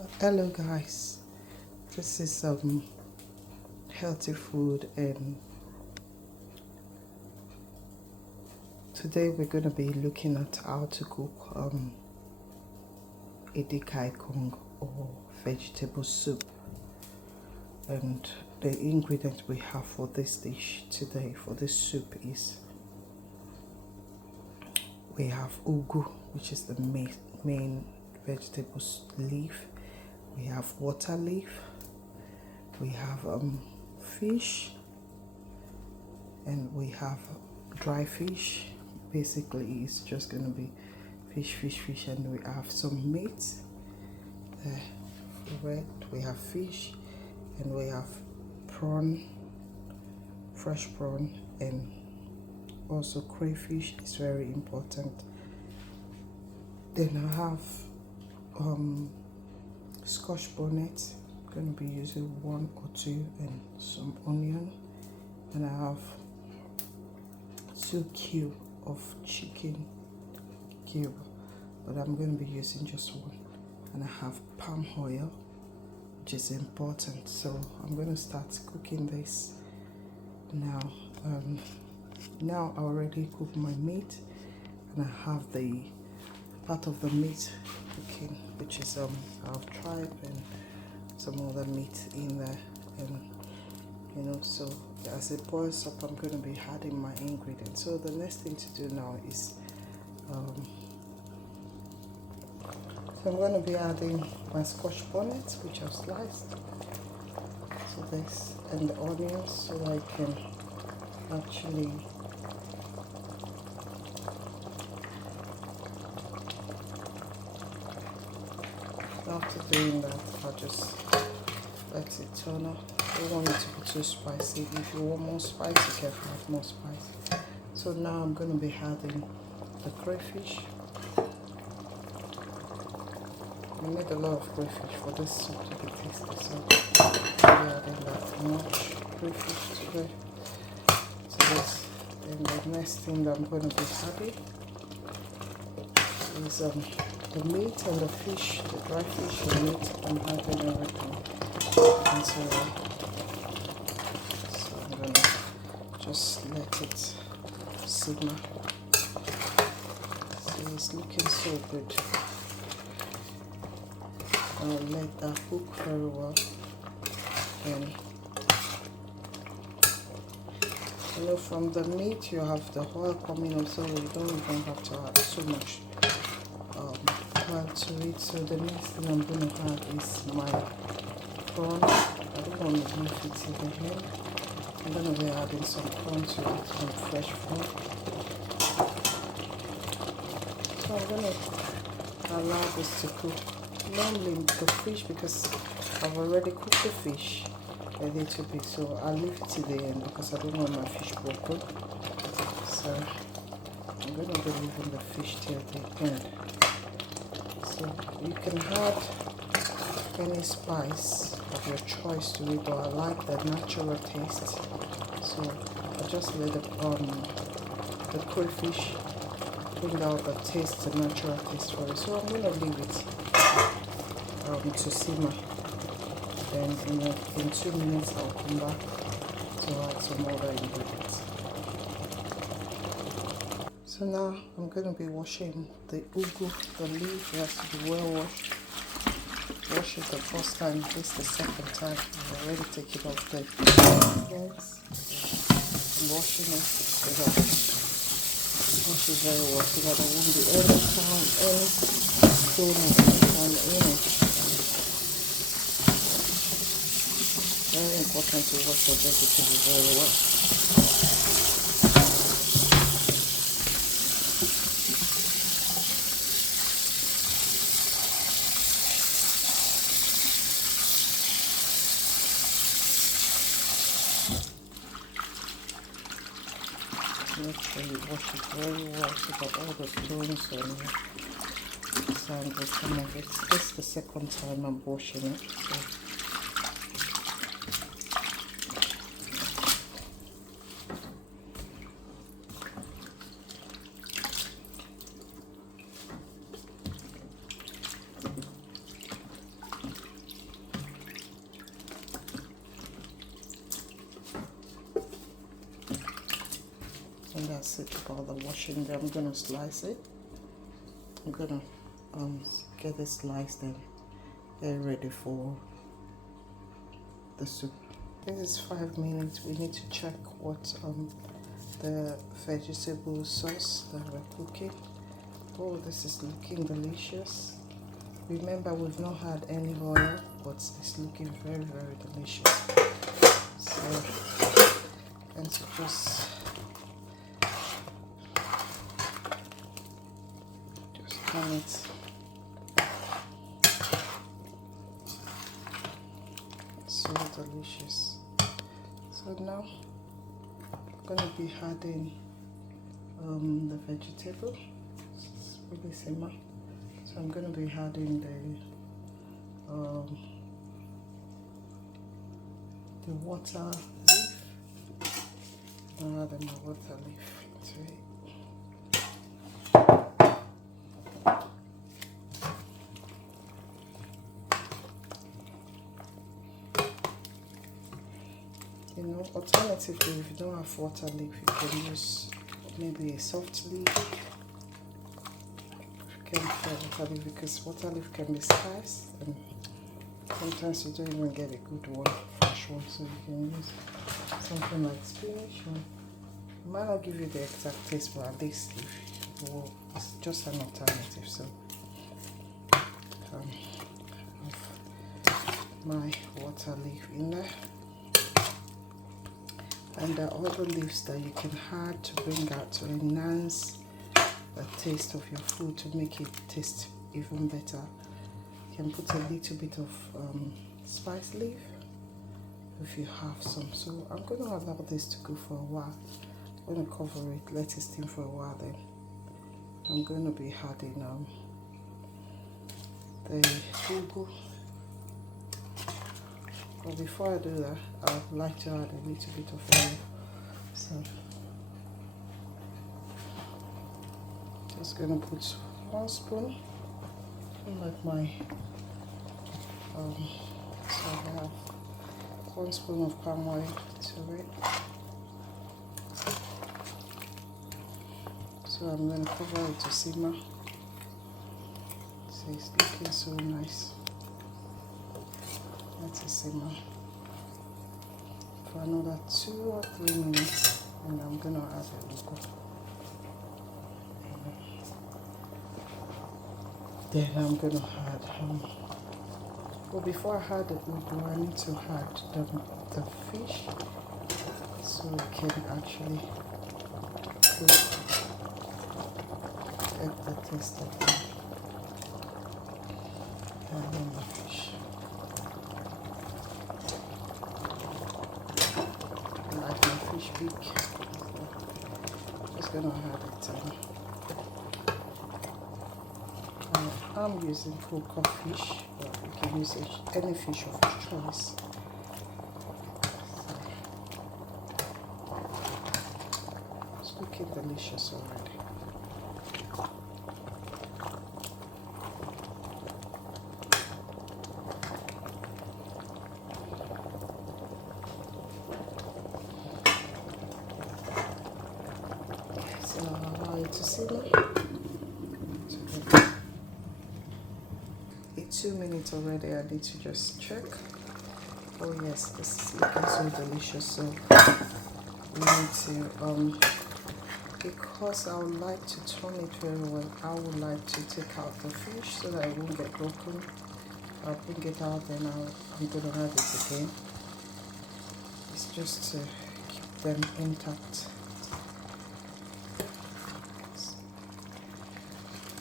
Hello guys, this is healthy food, and today we're going to be looking at how to cook edikai kong or vegetable soup. And the ingredients we have for this dish today, for this soup, is we have ugu, which is the main vegetable leaf. We have water leaf, we have fish, and we have dry fish. Basically it's just going to be fish, and we have some meat. Red, we have fish, and we have prawn, fresh prawn, and also crayfish is very important. Then I have scotch bonnet. I'm going to be using 1 or 2, and some onion, and I have 2 cubes of chicken cube, but I'm going to be using just 1. And I have palm oil, which is important, so I'm going to start cooking this now. Now I already cooked my meat, and I have the part of the meat cooking, which is I have tripe and some other meat in there, and so as it boils up, I'm going to be adding my ingredients. So the next thing to do now is so I'm going to be adding my scotch bonnet, which I've sliced, to this, and the onions, so I can actually after doing that, I'll just let it turn up. I don't want it to be too spicy. If you want more spice, you can add more spice. So now I'm going to be adding the crayfish. We need a lot of crayfish for this soup to be tasty, so I'll be adding that much crayfish to this. And the next thing that I'm going to be adding is the meat and the fish, the dry fish and meat. I'm adding everything into it. So I'm going to just let it simmer. So it's looking so good. I'll let that cook very well. And from the meat you have the oil coming up, so you don't even have to add so much oil to it. So the next thing I'm going to add is my prawn. I don't want to leave it in the end. I'm going to be adding some prawn to it, some fresh prawn. So I'm going to allow this to cook. Normally the fish, because I've already cooked the fish a little bit, so I'll leave it to the end because I don't want my fish broken. So I'm going to be leaving the fish till the end. So you can add any spice of your choice to it, but I like the natural taste, so I just let the crayfish bring out the taste, the natural taste for it. So I'm going to leave it to simmer. Then in 2 minutes I'll come back to add some other ingredients. So now I'm going to be washing the ugu. The leaf has to be well washed. Wash it the first time, this is the second time. I've already taken off the legs. I'm washing it so that wash it very well, so that there won't be any sound, any stone or any in it. Very important to wash your vegetables very well. Make sure you wash it very well so that all the stones and sand will come off it. This is the second time I'm washing it. So that's it about the washing. I'm gonna slice it. I'm gonna get it sliced and get ready for the soup. This is 5 minutes. We need to check what the vegetable sauce that we're cooking. Oh, this is looking delicious. Remember, we've not had any oil, but it's looking very, very delicious. So, and to just turn it. It's so delicious. So now I'm gonna be adding the vegetable. It's really simmer. So I'm gonna be adding the water leaf. I'm adding my water leaf into it. You know, alternatively, if you don't have water leaf, you can use maybe a soft leaf. You can try water leaf because water leaf can be scarce, and sometimes you don't even get a good one, fresh one, so you can use something like spinach. Or it might not give you the exact taste, but at least if you will, it's just an alternative. So have my water leaf in there. And there are other leaves that you can add to bring out to enhance the taste of your food, to make it taste even better. You can put a little bit of spice leaf if you have some. So I'm going to allow this to go for a while. I'm going to cover it, let it steam for a while. Then I'm going to be adding the ugu. But before I do that, I'd like to add a little bit of oil. So just gonna put 1 spoon, like my so I have 1 spoon of palm oil to it. So I'm gonna cover it to simmer. So it's looking so nice. Let it simmer for another 2 or 3 minutes, and I'm gonna add a little. Then I'm gonna add well, before I add the ugu, I need to add the fish so it can actually cook, get the taste of it. And then the fish. Like my fish beak. So just gonna add it. I'm using full cut fish, but you can use any fish of your choice. It's looking delicious already. So I'll allow it to simmer. 2 minutes already. I need to just check. Oh yes, this is looking so delicious. So we need to because I would like to turn it very well, I would like to take out the fish so that it won't get broken. I'll bring it out, and I'm gonna add it again. It's just to keep them intact.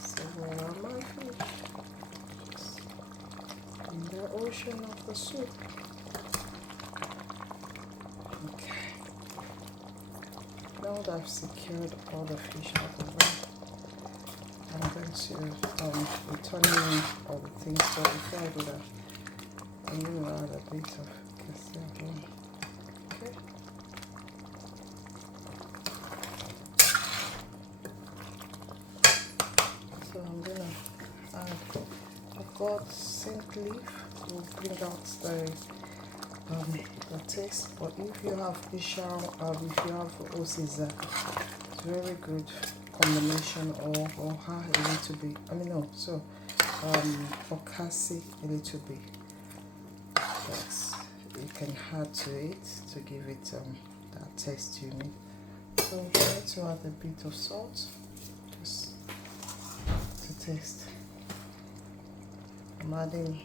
So where are my fish? In the ocean of the soup. Okay. Now that I've secured all the fish out of the way, I'm going to be turning in all the things. So before I do that, I'm going to add a bit of cassia. Okay. So I'm going to add, I've got scent leaf to bring out the taste, but if you have Ishao or if you have Osiza to very good combination, or ha a little bit. I mean no, so okasi a little bit. That's you can add to it to give it that taste you need. So try to add a bit of salt, just to taste. I'm adding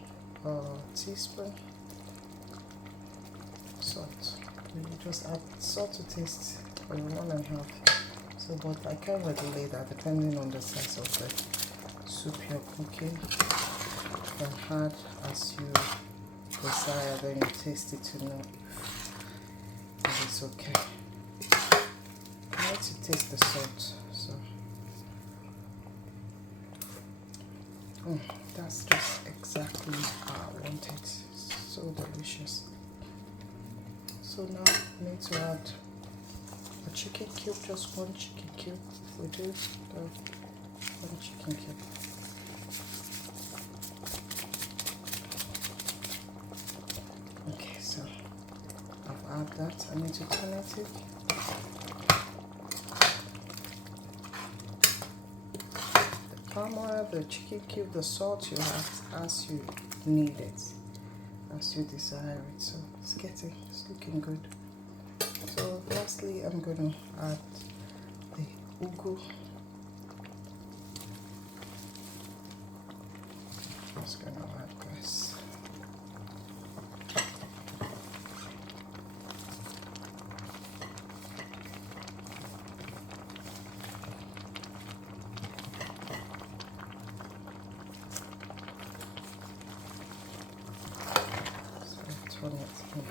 a teaspoon salt. You just add salt to taste for 1.5. So, but I can regulate that depending on the size of the soup you're cooking. You can add as you desire, then you taste it to know if it's okay. I like to taste the salt, so that's just exactly how I want it. So delicious. So now I need to add a chicken cube, just one chicken cube. We do one chicken cube. Okay, so I've added that. I need to turn it. The palm oil, the chicken cube, the salt you add as you need it, as you desire it. So it's looking good. So lastly, I'm going to add the ugu. Just going to add this. So turn it in.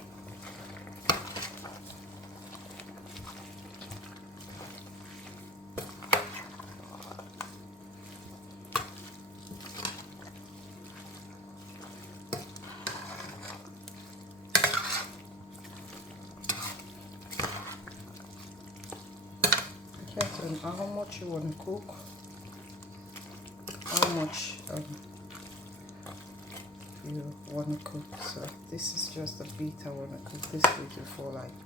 Depends on how much you want to cook, how much you want to cook. So this is just a bit I want to cook this little for like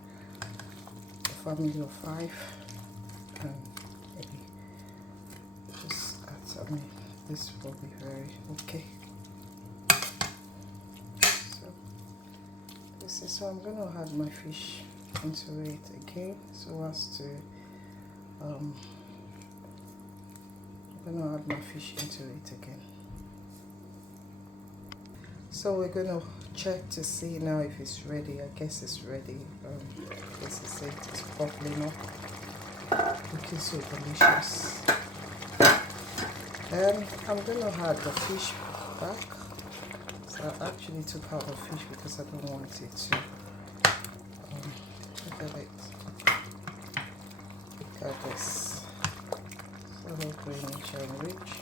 a family of 5, and maybe just add, I mean this will be very okay. So this is, so I'm going to add my fish into it again, so as to I'm going to add my fish into it again. So we're going to check to see now if it's ready. I guess it's ready. This is it. It's popping up. Looking so delicious. And I'm going to add the fish back. So I actually took out the fish because I don't want it to look at it. Look at this. So greenish and rich.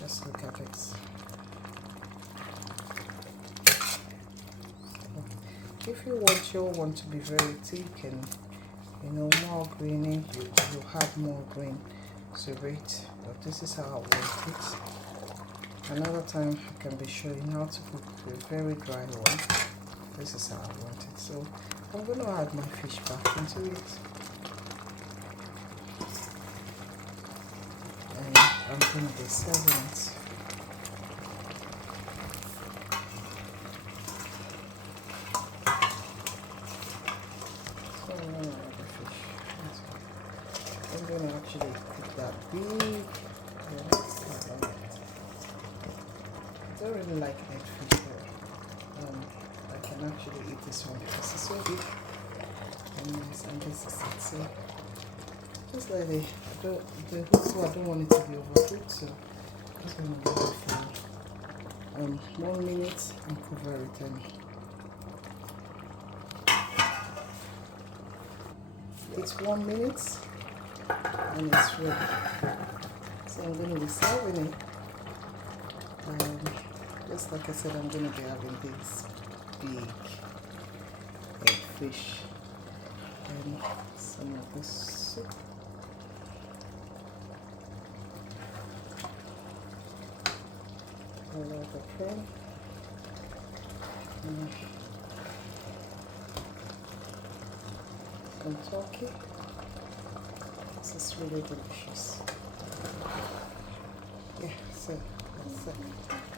Just look at it. If you want your one to be very thick and more greeny, you have more green to it. But this is how I want it. Another time I can be showing how to cook a very dry one. This is how I want it. So I'm going to add my fish back into it. And I'm going to be serving it. I'm going to actually cook that big. I don't really like that fish there. I can actually eat this one because it's so big and nice, and this is it. So just like the hook, I don't want it to be overcooked, so I'm just going to leave it for 1 minute and cover it. And it's 1 minute and it's ready. So I'm going to be serving it. Just like I said, I'm going to be having this big fish and some of this soup. I like the cream. Some turkey. is really delicious. Yeah, so that's it.